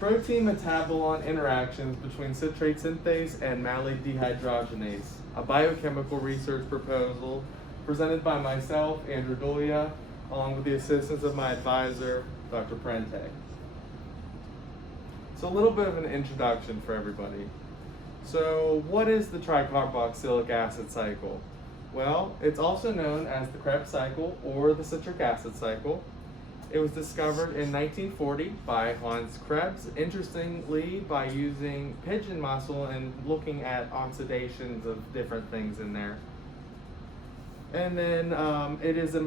Protein metabolon interactions between citrate synthase and malate dehydrogenase, a biochemical research proposal presented by myself, Andrew Dolia, along with the assistance of my advisor, Dr. Prente. So a little bit of an introduction for everybody. So what is the tricarboxylic acid cycle? Well, it's also known as the Krebs cycle or the citric acid cycle. It was discovered in 1940 by Hans Krebs, interestingly by using pigeon muscle and looking at oxidations of different things in there. And then it is a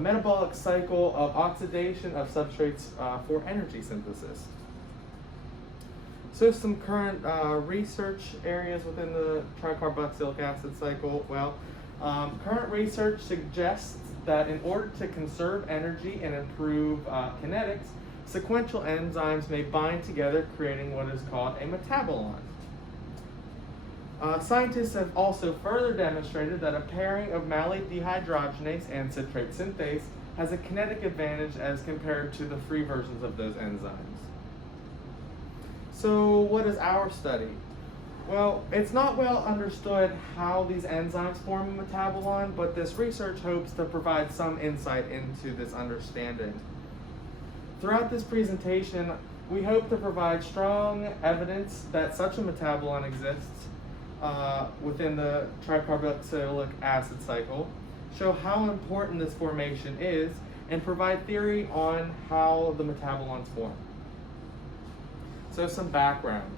metabolic cycle of oxidation of substrates for energy synthesis. So some current research areas within the tricarboxylic acid cycle. Well, current research suggests that in order to conserve energy and improve kinetics, sequential enzymes may bind together, creating what is called a metabolon. Scientists have also further demonstrated that a pairing of malate dehydrogenase and citrate synthase has a kinetic advantage as compared to the free versions of those enzymes. So what is our study? Well, it's not well understood how these enzymes form a metabolon, but this research hopes to provide some insight into this understanding. Throughout this presentation, we hope to provide strong evidence that such a metabolon exists within the tricarboxylic acid cycle, show how important this formation is, and provide theory on how the metabolons form. So some background.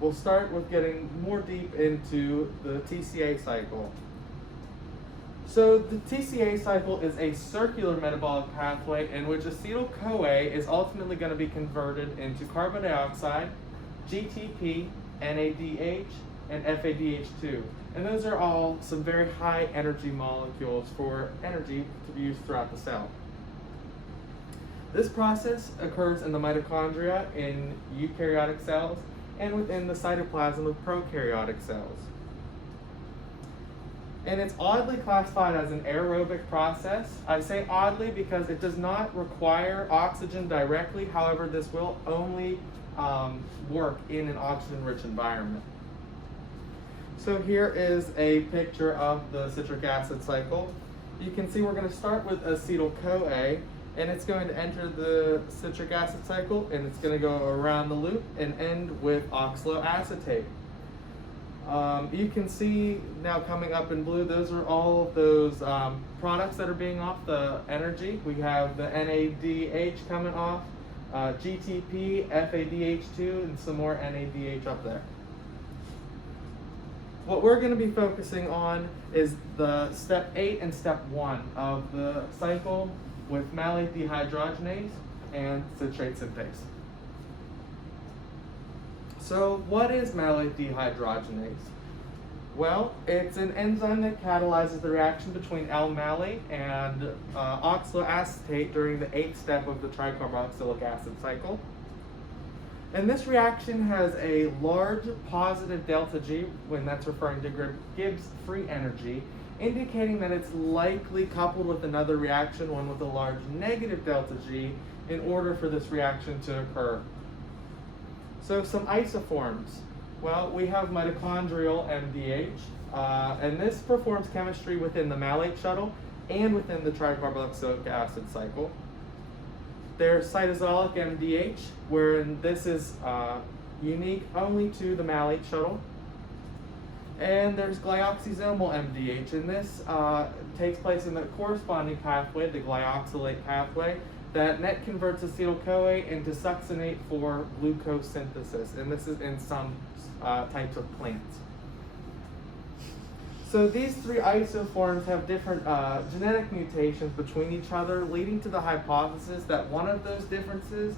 We'll start with getting more deep into the TCA cycle. So the TCA cycle is a circular metabolic pathway in which acetyl-CoA is ultimately going to be converted into carbon dioxide, GTP, NADH, and FADH2. And those are all some very high energy molecules for energy to be used throughout the cell. This process occurs in the mitochondria in eukaryotic cells and within the cytoplasm of prokaryotic cells. And it's oddly classified as an aerobic process. I say oddly because it does not require oxygen directly. However, this will only work in an oxygen-rich environment. So here is a picture of the citric acid cycle. You can see we're going to start with acetyl-CoA, and it's going to enter the citric acid cycle, and it's going to go around the loop and end with oxaloacetate. You can see now coming up in blue, those are all of those products that are being off the energy. We have the NADH coming off, GTP, FADH2, and some more NADH up there. What we're going to be focusing on is the step 8 and step 1 of the cycle with malate dehydrogenase and citrate synthase. So what is malate dehydrogenase? Well, it's an enzyme that catalyzes the reaction between L-malate and oxaloacetate during the 8th step of the tricarboxylic acid cycle. And this reaction has a large positive delta G, when that's referring to Gibbs free energy, indicating that it's likely coupled with another reaction, one with a large negative delta G, in order for this reaction to occur. So some isoforms. Well, we have mitochondrial MDH, and this performs chemistry within the malate shuttle and within the tricarboxylic acid cycle. There's cytosolic MDH, wherein this is unique only to the malate shuttle. And there's glyoxysomal MDH, and this takes place in the corresponding pathway, the glyoxylate pathway, that net converts acetyl-CoA into succinate for glucose synthesis, and this is in some types of plants. So these three isoforms have different genetic mutations between each other, leading to the hypothesis that one of those differences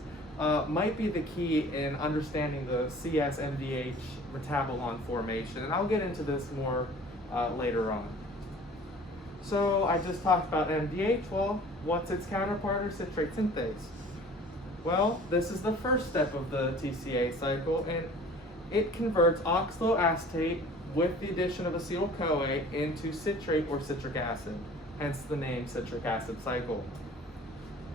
might be the key in understanding the CS-MDH metabolon formation, and I'll get into this more later on. So I just talked about MDH. Well, what's its counterpart, or citrate synthase? Well, this is the first step of the TCA cycle, and it converts oxaloacetate with the addition of acetyl-CoA into citrate or citric acid, hence the name citric acid cycle.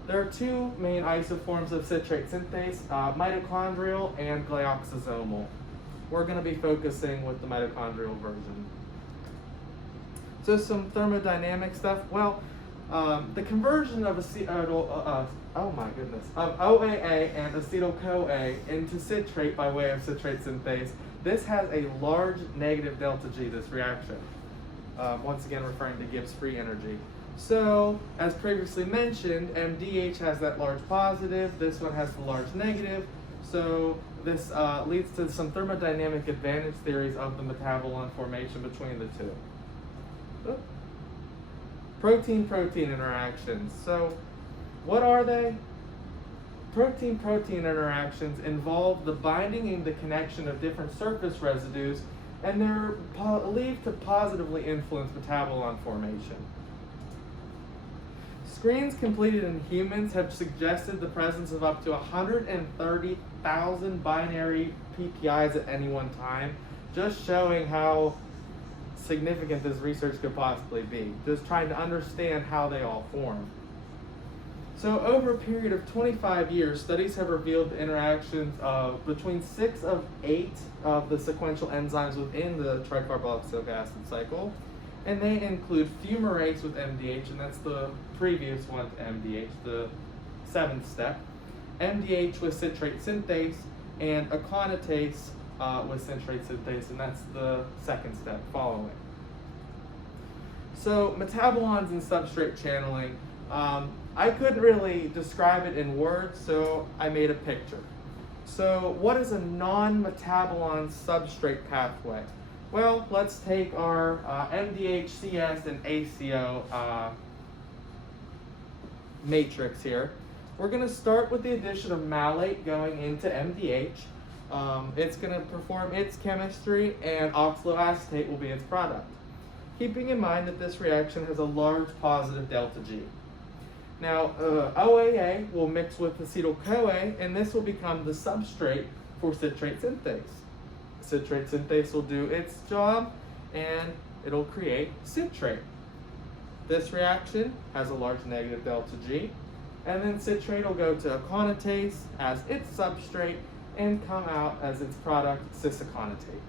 There are two main isoforms of citrate synthase, mitochondrial and glyoxysomal. We're going to be focusing with the mitochondrial version. So some thermodynamic stuff. Well, the conversion of of OAA and acetyl-CoA into citrate by way of citrate synthase, this has a large negative delta G, this reaction. Once again referring to Gibbs free energy. So, as previously mentioned, MDH has that large positive, this one has the large negative, so this leads to some thermodynamic advantage theories of the metabolon formation between the two. Protein-protein interactions. So, what are they? Protein-protein interactions involve the binding and the connection of different surface residues, and they're believed to positively influence metabolon formation. Screens completed in humans have suggested the presence of up to 130,000 binary PPIs at any one time, just showing how significant this research could possibly be, just trying to understand how they all form. So over a period of 25 years, studies have revealed the interactions of between 6 of 8 of the sequential enzymes within the tricarboxylic acid cycle, and they include fumarase with MDH, and that's the previous one to MDH, the 7th step, MDH with citrate synthase, and aconitase with citrate synthase, and that's the 2nd step following. So metabolons and substrate channeling, I couldn't really describe it in words, so I made a picture. So what is a non-metabolon substrate pathway? Well, let's take our MDH, CS, and ACO matrix here. We're going to start with the addition of malate going into MDH. It's going to perform its chemistry, and oxaloacetate will be its product. Keeping in mind that this reaction has a large positive delta G. Now, OAA will mix with acetyl-CoA, and this will become the substrate for citrate synthase. Citrate synthase will do its job, and it'll create citrate. This reaction has a large negative delta G, and then citrate will go to aconitase as its substrate and come out as its product, cis-aconitate.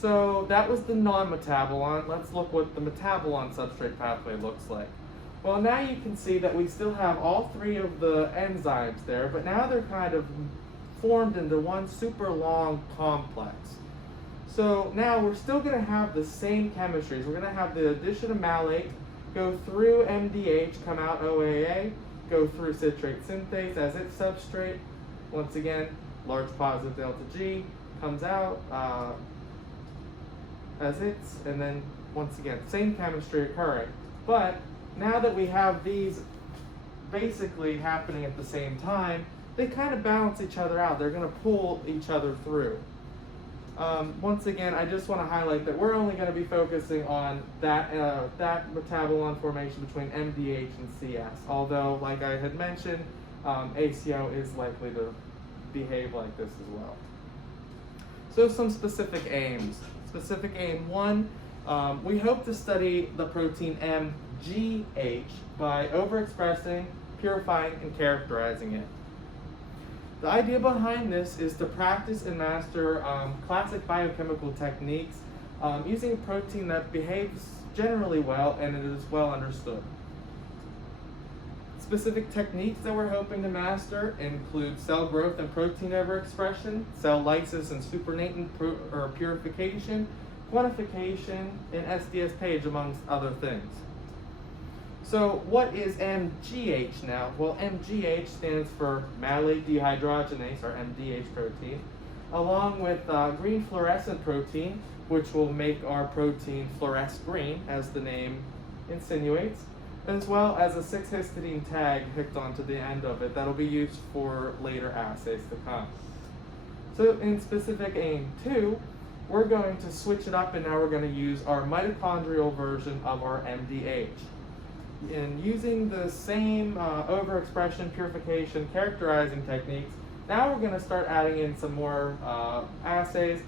So that was the non-metabolon. Let's look what the metabolon substrate pathway looks like. Well, now you can see that we still have all 3 of the enzymes there, but now they're kind of formed into one super long complex. So now we're still going to have the same chemistries. We're going to have the addition of malate go through MDH, come out OAA, go through citrate synthase as its substrate. Once again, large positive delta G comes out as its, and then once again, same chemistry occurring. But now that we have these basically happening at the same time, they kind of balance each other out. They're going to pull each other through. Once again, I just want to highlight that we're only going to be focusing on that metabolon formation between MDH and CS. Although, like I had mentioned, ACO is likely to behave like this as well. So some specific aims. Specific aim 1, we hope to study the protein MGH by overexpressing, purifying, and characterizing it. The idea behind this is to practice and master classic biochemical techniques using a protein that behaves generally well and it is well understood. Specific techniques that we're hoping to master include cell growth and protein overexpression, cell lysis and supernatant purification, quantification, and SDS-PAGE, amongst other things. So what is MGH now? Well, MGH stands for malate dehydrogenase, or MDH protein, along with green fluorescent protein, which will make our protein fluoresce green, as the name insinuates, as well as a 6-histidine tag hooked onto the end of it that'll be used for later assays to come. So in specific aim 2, we're going to switch it up, and now we're going to use our mitochondrial version of our MDH. And using the same overexpression, purification, characterizing techniques, now we're going to start adding in some more assays.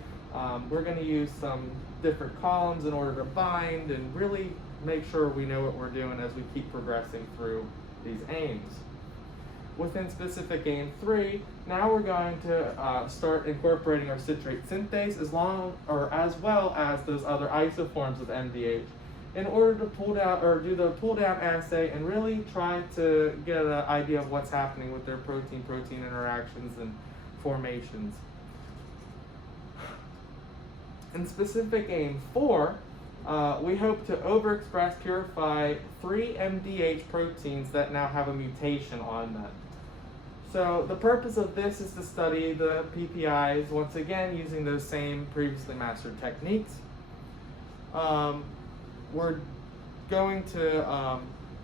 We're going to use some different columns in order to bind and really make sure we know what we're doing as we keep progressing through these aims. Within specific aim 3, now we're going to start incorporating our citrate synthase as well as those other isoforms of MDH in order to pull down or do the pull down assay and really try to get an idea of what's happening with their protein-protein interactions and formations. In specific aim 4, we hope to overexpress, purify 3 MDH proteins that now have a mutation on them. So the purpose of this is to study the PPIs, once again, using those same previously mastered techniques. We're going to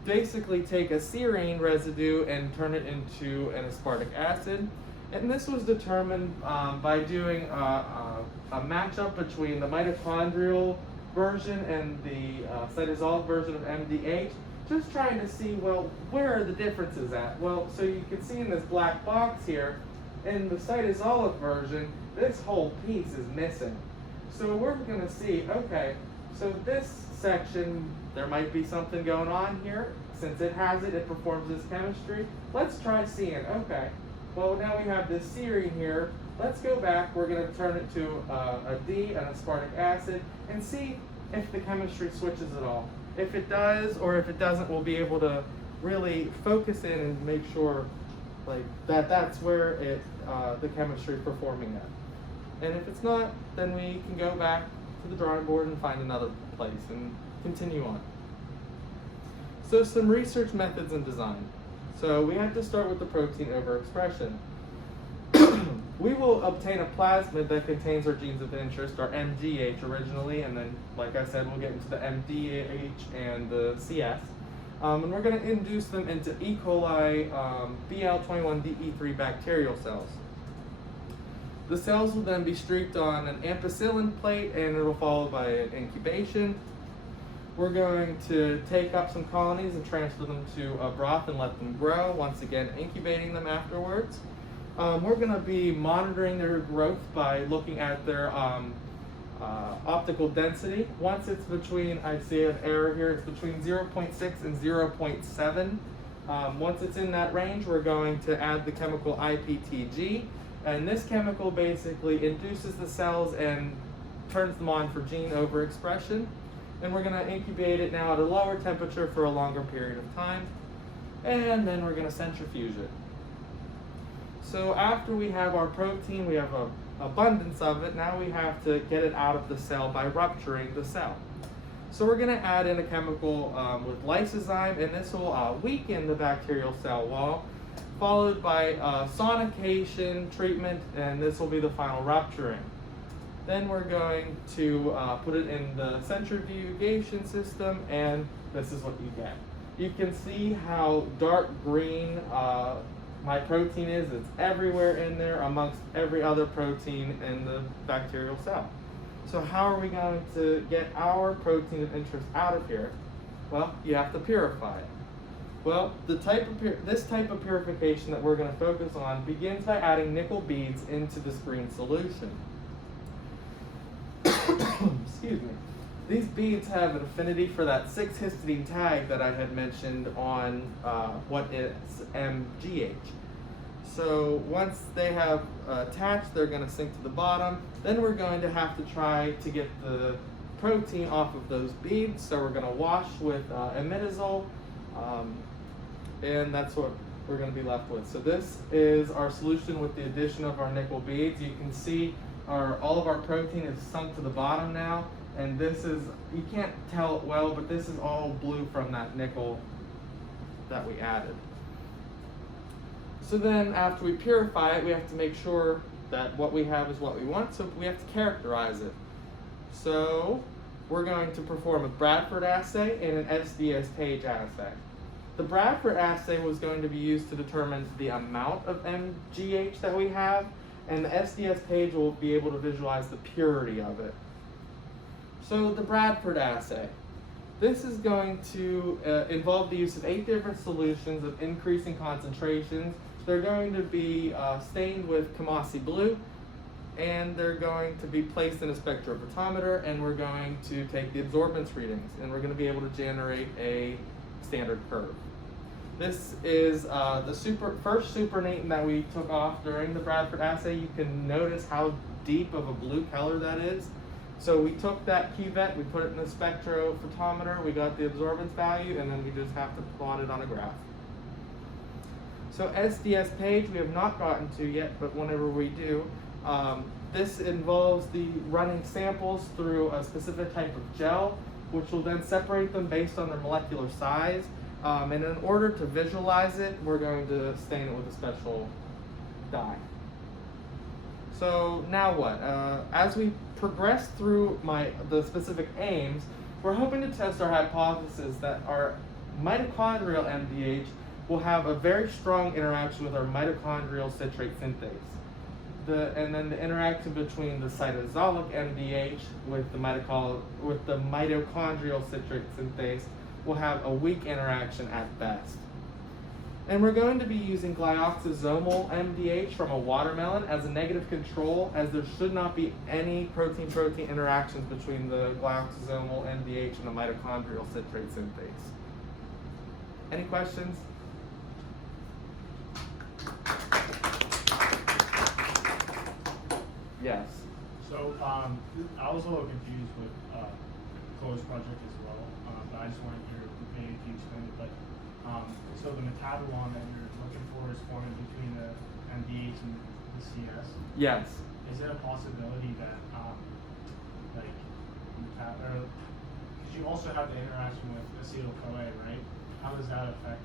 basically take a serine residue and turn it into an aspartic acid. And this was determined by doing a matchup between the mitochondrial version and the cytosolic version of MDH, just trying to see, well, where are the differences at? Well, so you can see in this black box here, in the cytosolic version, this whole piece is missing. So we're going to see, okay, so this section, there might be something going on here. Since it has it, it performs this chemistry. Let's try seeing, okay, well, now we have this serine here. Let's go back. We're going to turn it to a D, an aspartic acid, and see if the chemistry switches at all. If it does, or if it doesn't, we'll be able to really focus in and make sure like that's where the chemistry is performing at. And if it's not, then we can go back to the drawing board and find another place and continue on. So some research methods and design. So we have to start with the protein overexpression. We will obtain a plasmid that contains our genes of interest, our MGH originally, and then, like I said, we'll get into the MDH and the CS. And we're going to induce them into E. coli BL21DE3 bacterial cells. The cells will then be streaked on an ampicillin plate, and it will follow by an incubation. We're going to take up some colonies and transfer them to a broth and let them grow, once again incubating them afterwards. We're going to be monitoring their growth by looking at their optical density. Once it's between, I see an error here, it's between 0.6 and 0.7. Once it's in that range, we're going to add the chemical IPTG, and this chemical basically induces the cells and turns them on for gene overexpression. And we're going to incubate it now at a lower temperature for a longer period of time, and then we're going to centrifuge it. So after we have our protein, we have an abundance of it, now we have to get it out of the cell by rupturing the cell. So we're going to add in a chemical with lysozyme, and this will weaken the bacterial cell wall, followed by sonication treatment, and this will be the final rupturing. Then we're going to put it in the centrifugation system, and this is what you get. You can see how dark green my protein is. It's everywhere in there amongst every other protein in the bacterial cell. So how are we going to get our protein of interest out of here? Well, you have to purify it. Well, this type of purification that we're going to focus on begins by adding nickel beads into this green solution. Excuse me. These beads have an affinity for that 6-histidine tag that I had mentioned on what is MGH. So once they have attached, they're going to sink to the bottom. Then we're going to have to try to get the protein off of those beads. So we're going to wash with imidazole, and that's what we're going to be left with. So this is our solution with the addition of our nickel beads. You can see all of our protein is sunk to the bottom now. And this is, you can't tell it well, but this is all blue from that nickel that we added. So then after we purify it, we have to make sure that what we have is what we want, so we have to characterize it. So we're going to perform a Bradford assay and an SDS Page assay. The Bradford assay was going to be used to determine the amount of MGH that we have, and the SDS Page will be able to visualize the purity of it. So the Bradford assay. This is going to involve the use of 8 different solutions of increasing concentrations. They're going to be stained with Kamasi blue, and they're going to be placed in a spectrophotometer, and we're going to take the absorbance readings, and we're going to be able to generate a standard curve. This is the first supernatant that we took off during the Bradford assay. You can notice how deep of a blue color that is. So we took that cuvette, we put it in the spectrophotometer, we got the absorbance value, and then we just have to plot it on a graph. So SDS page we have not gotten to yet, but whenever we do, this involves the running samples through a specific type of gel, which will then separate them based on their molecular size. And in order to visualize it, we're going to stain it with a special dye. So now what? As we progress through the specific aims, we're hoping to test our hypothesis that our mitochondrial MDH will have a very strong interaction with our mitochondrial citrate synthase. And then the interaction between the cytosolic MDH with the mitochondrial citrate synthase will have a weak interaction at best. And we're going to be using glyoxysomal MDH from a watermelon as a negative control, as there should not be any protein-protein interactions between the glyoxysomal MDH and the mitochondrial citrate synthase. Any questions? Yes. So I was a little confused with Chloe's project as well, but I just wanted your opinion if you explain it. But so the metabolon that you're looking for is forming between the MDH and the CS. Yes. Is there a possibility that because you also have the interaction with acetyl-CoA, right? How does that affect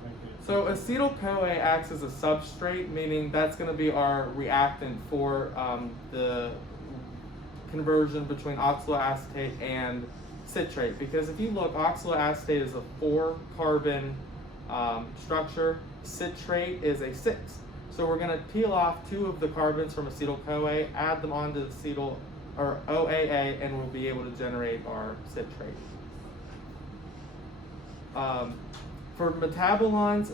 So acetyl-CoA acts as a substrate, meaning that's going to be our reactant for the conversion between oxaloacetate and citrate. Because if you look, oxaloacetate is a 4-carbon structure, citrate is a 6. So we're going to peel off 2 of the carbons from acetyl-CoA, add them onto the OAA, and we'll be able to generate our citrate. For metabolons,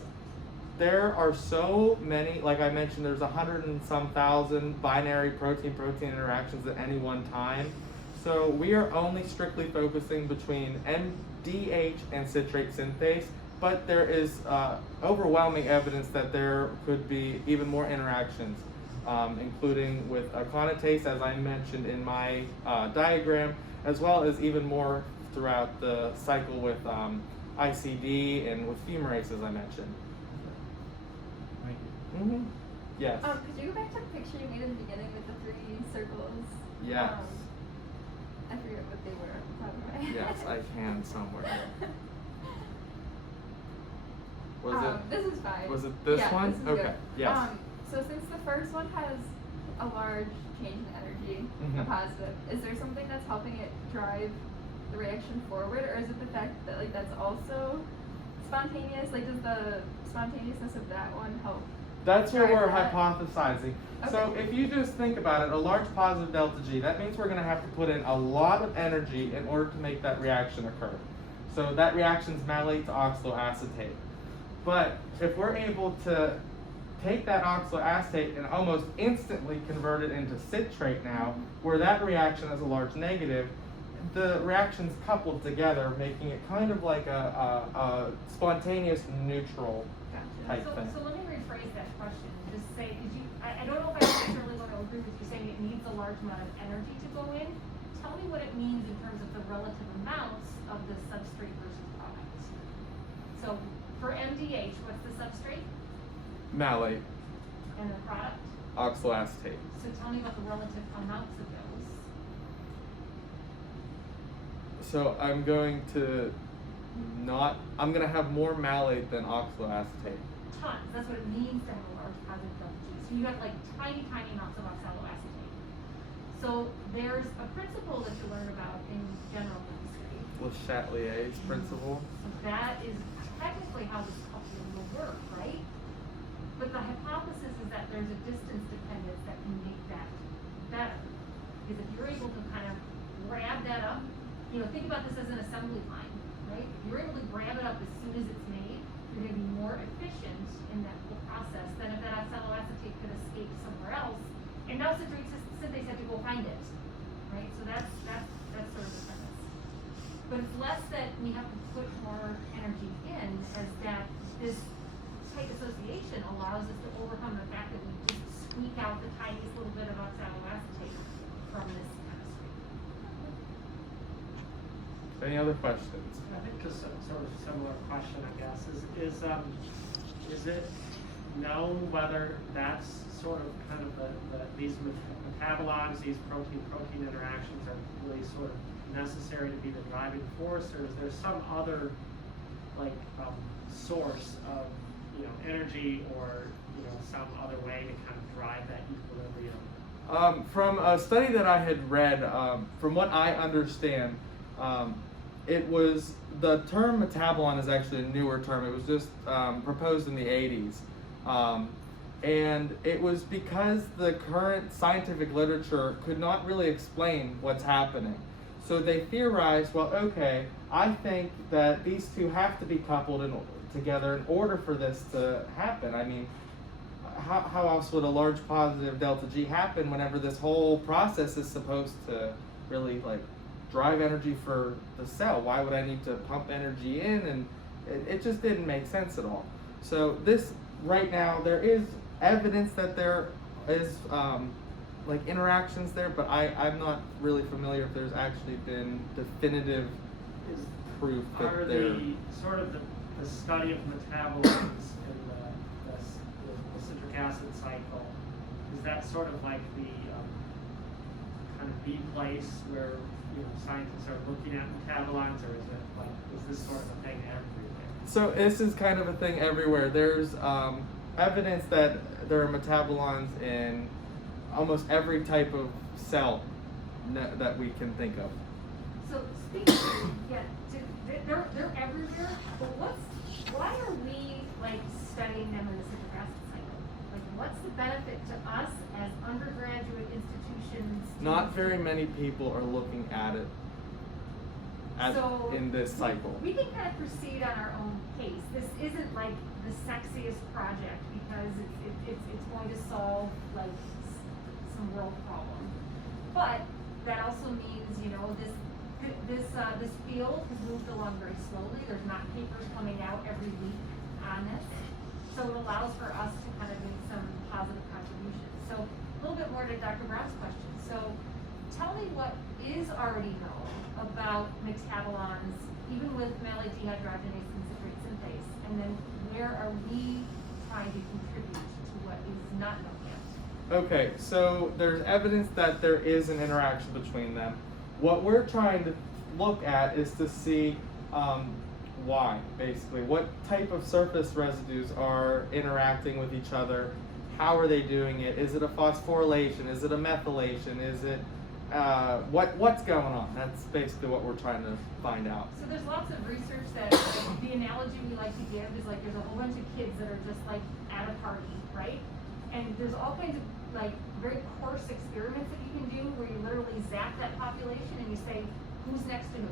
there are so many, like I mentioned, there's 100 and some thousand binary protein-protein interactions at any one time. So we are only strictly focusing between MDH and citrate synthase, but there is overwhelming evidence that there could be even more interactions, including with aconitase, as I mentioned in my diagram, as well as even more throughout the cycle with ICD and with fumarase, as I mentioned. Thank you. Mm-hmm. Yes. Could you go back to the picture you made in the beginning with the 3 circles? Yes. I forget what they were off the top of my head. Yes, I can somewhere. Was it? This is fine. Was it this one? This is Okay. good. Yes. So since the first one has a large change in energy, a Mhm. positive, is there something that's helping it drive the reaction forward, or is it the fact that that's also spontaneous? Does the spontaneousness of that one help? That's what drive we're that? hypothesizing. So Okay. if you just think about it, a large positive delta G, that means we're going to have to put in a lot of energy in order to make that reaction occur. So that reaction is malate to oxaloacetate. But if we're able to take that oxaloacetate and almost instantly convert it into citrate now, where that reaction is a large negative, the reactions coupled together, making it kind of like a spontaneous neutral type thing. So let me rephrase that question and just say, I don't know if I necessarily want to agree with you saying it needs a large amount of energy to go in. Tell me what it means in terms of the relative amounts of the substrate versus product. So for MDH, what's the substrate Malate, and the product? oxaloacetate. So tell me about the relative amounts of those. So I'm going to have more malate than oxaloacetate. Tons. That's what it means to have a large positive delta G. So you have tiny, tiny amounts of oxaloacetate. So there's a principle that you learn about in general chemistry. Le Chatelier's principle. So that is technically how this coupling will work, right? But the hypothesis is that there's a distance dependence that can make that better. Because if you're able to kind of grab that up, think about this as an assembly line, right? If you're able to grab it up as soon as it's made, you're going to be more efficient in that whole process than if that oxaloacetate could escape somewhere else. And now citrate synthase have to go find it, right? So that's sort of the premise. But it's less that we have to put more energy in as that this dissolution allows us to overcome the fact that we just squeak out the tiniest little bit of oxaloacetate from this chemistry. Any other questions? I think just a sort of similar question, I guess, is it known whether that's sort of kind of these metabologs, these protein-protein interactions are really sort of necessary to be the driving force, or is there some other like source of energy or some other way to kind of drive that equilibrium? From a study that I had read, from what I understand, it was, the term metabolon is actually a newer term. It was just proposed in the 80s. And it was because the current scientific literature could not really explain what's happening. So they theorized, well, okay, I think that these two have to be coupled together in order for this to happen. I mean, how else would a large positive delta G happen whenever this whole process is supposed to really like drive energy for the cell? Why would I need to pump energy in? And it just didn't make sense at all. So this, right now, there is evidence that there is like interactions there, but I'm not really familiar if there's actually been definitive proof that Are there. the sort of the study of metabolomes in the citric acid cycle, is that sort of like the kind of the place where scientists are looking at metabolomes, or is this sort of a thing everywhere? So this is kind of a thing everywhere. There's evidence that there are metabolons in almost every type of cell that we can think of. So speaking of, they're everywhere, but why are we like studying them in the citric acid cycle? Like what's the benefit to us as undergraduate institutions? Not very many people are looking at it in this cycle. We can kind of proceed on our own pace. This isn't like the sexiest project because it's going to solve like some world problem. But that also means, this field has moved along very slowly. There's not papers coming out every week on this. So it allows for us to kind of make some positive contributions. So a little bit more to Dr. Brown's question. So tell me what is already known about metabolons, even with malate dehydrogenase and citrate synthase, and then where are we trying to contribute to what is not known yet? Okay, so there's evidence that there is an interaction between them. What we're trying to look at is to see why, basically. What type of surface residues are interacting with each other? How are they doing it? Is it a phosphorylation? Is it a methylation? Is it what's going on? That's basically what we're trying to find out. So there's lots of research that the analogy we like to give is like there's a whole bunch of kids that are just like at a party, right? And there's all kinds of like very coarse experiments that you can do where you literally zap that population and you say, who's next to who?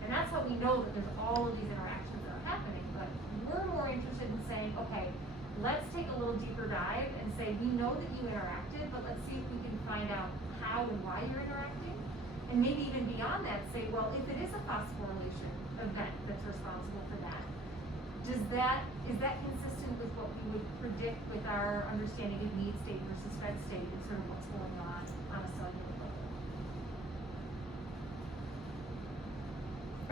And that's how we know that there's all of these interactions that are happening. But we're more interested in saying, okay, let's take a little deeper dive and say, we know that you interacted, but let's see if we can find out how and why you're interacting. And maybe even beyond that, say, well, if it is a phosphorylation event that's responsible for that, is that consistent with what we would predict with our understanding of need state versus fed state and sort of what's going on a cellular level?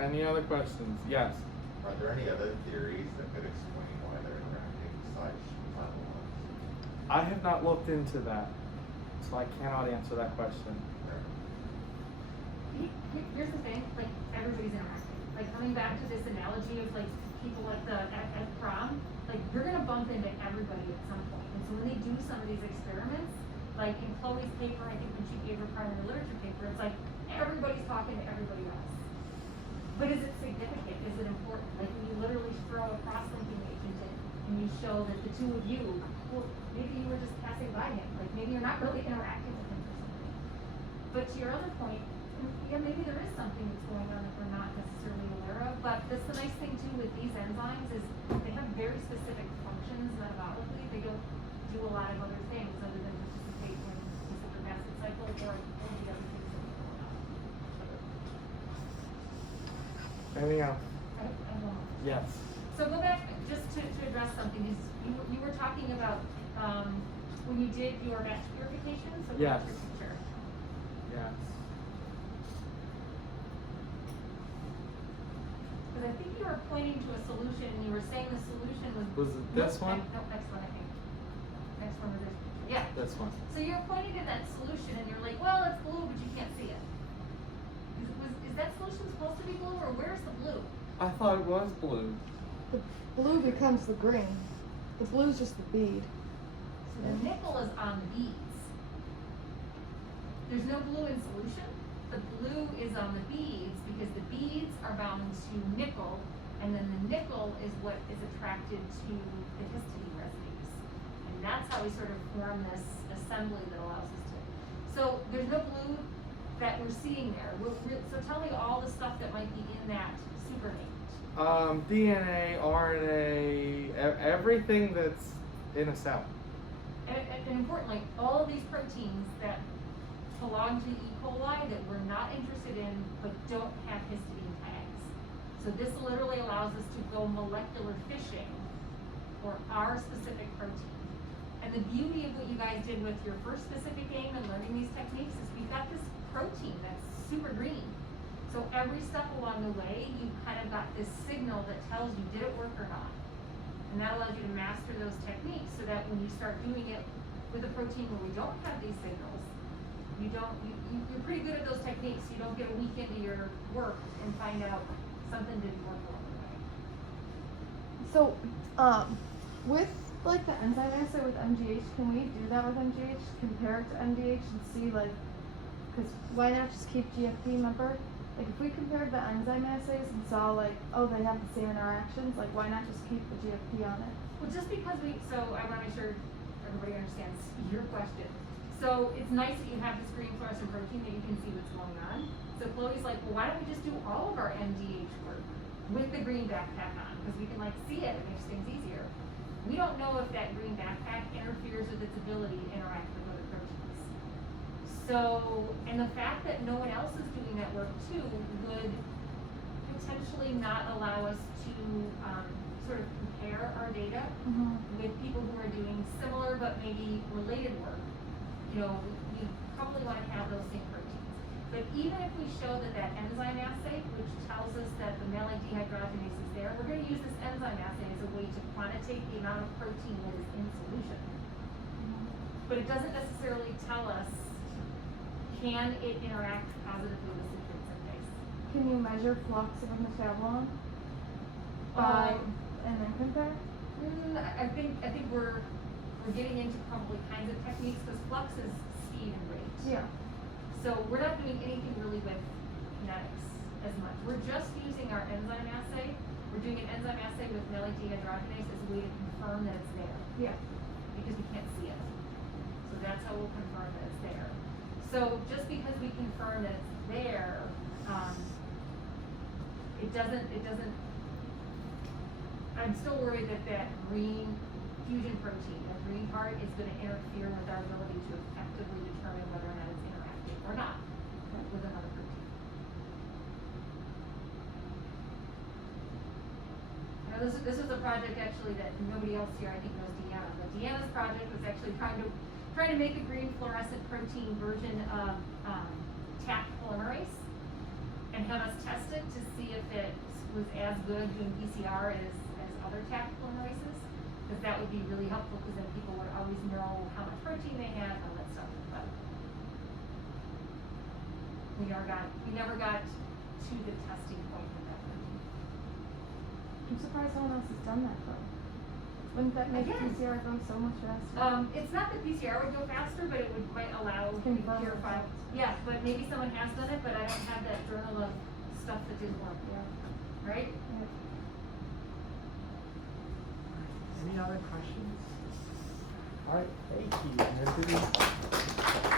Any other questions? Yes. Are there any other theories that could explain why they're interacting besides metabolomes? I have not looked into that, so I cannot answer that question. Here's the thing, like everybody's interacting. Like coming back to this analogy of like people like at prom, like you're gonna bump into everybody at some point. And so when they do some of these experiments, like in Chloe's paper, I think when she gave her primary literature paper, it's like everybody's talking to everybody else. But is it significant? Is it important? Like when you literally throw a cross-linking agent in and you show that the two of you, well, maybe you were just passing by him. Like maybe you're not really interacting with him or something. But to your other point, yeah, maybe there is something that's going on that we're not necessarily aware of. But that's the nice thing too with these enzymes is they have very specific functions metabolically. They don't do a lot of other things other than participate in the citric acid cycle or the other things that are going on. Anything else? I don't know. Yes. So go back just to address something is you were talking about, when you did your batch purification, so Yes. what's your picture? Yes. Because I think you were pointing to a solution, and you were saying the solution was. Was it this one? No, next one, I think. Next one was this picture, yeah. This one. So you're pointing to that solution, and you're like, well, it's blue, but you can't see it. Is that solution supposed to be blue, or where's the blue? I thought it was blue. The blue becomes the green. The blue's just the bead. So the nickel is on the beads. There's no blue in solution. The blue is on the beads because the beads are bound to nickel, and then the nickel is what is attracted to the histidine residues. And that's how we sort of form this assembly that allows us to. So there's no blue that we're seeing there. So tell me all the stuff that might be in that supernatant. DNA, RNA, everything that's in a cell. And importantly, all of these proteins that belong to E. coli that we're not interested in but don't have histidine tags. So this literally allows us to go molecular fishing for our specific protein. And the beauty of what you guys did with your first specific game and learning these techniques is we've got this protein that's super green. So every step along the way, you kind of got this signal that tells you did it work or not. And that allows you to master those techniques so that when you start doing it with a protein where we don't have these signals, you're pretty good at those techniques. You don't get a week into your work and find out something didn't work along the way. So, with like the enzyme assay with MGH, can we do that with MGH? Compare it to MDH and see like, because why not just keep GFP? Remember, like if we compared the enzyme assays and saw like, oh, they have the same interactions, like why not just keep the GFP on it? Well, just because so I want to make sure everybody understands your question. So it's nice that you have this green fluorescent protein that you can see what's going on. So Chloe's like, well, why don't we just do all of our MDH work with the green backpack on? Because we can like see it, it makes things easier. We don't know if that green backpack interferes with its ability to interact with other proteins. So, and the fact that no one else is doing that work too would potentially not allow us to sort of compare our data with people who are doing similar but maybe related work. You know, we probably want to have those same proteins. But even if we show that that enzyme assay, which tells us that the malate dehydrogenase is there, we're going to use this enzyme assay as a way to quantitate the amount of protein that is in solution. But it doesn't necessarily tell us, can it interact positively with citrics in base? Can you measure flux of a metabolon? And then compare? I think we're getting into probably kinds of techniques because flux is speed and rate. Yeah. So we're not doing anything really with kinetics as much. We're just using our enzyme assay. We're doing an enzyme assay with malate dehydrogenase as a way to confirm that it's there. Yeah. Because we can't see it. So that's how we'll confirm that it's there. So just because we confirm that it's there, it doesn't, I'm still worried that that green fusion protein, that green part, is going to interfere with our ability to effectively determine whether or not it's interacting or not with another protein. Now this was a project actually that nobody else here I think knows Deanna, but Deanna's project was actually trying to make a green fluorescent protein version of Taq polymerase and have us test it to see if it was as good doing PCR as other Taq polymerases, because that would be really helpful because then people would always know how much protein they had, all that stuff. But we never got to the testing point with that protein. I'm surprised no one else has done that though. Wouldn't that make Again. PCR go so much faster? It's not that PCR would go faster, but it might allow Confirm purify. results. Yeah, but maybe someone has done it, but I don't have that journal of stuff that didn't work. Yeah. Right? Yeah. Any other questions? All right, thank you.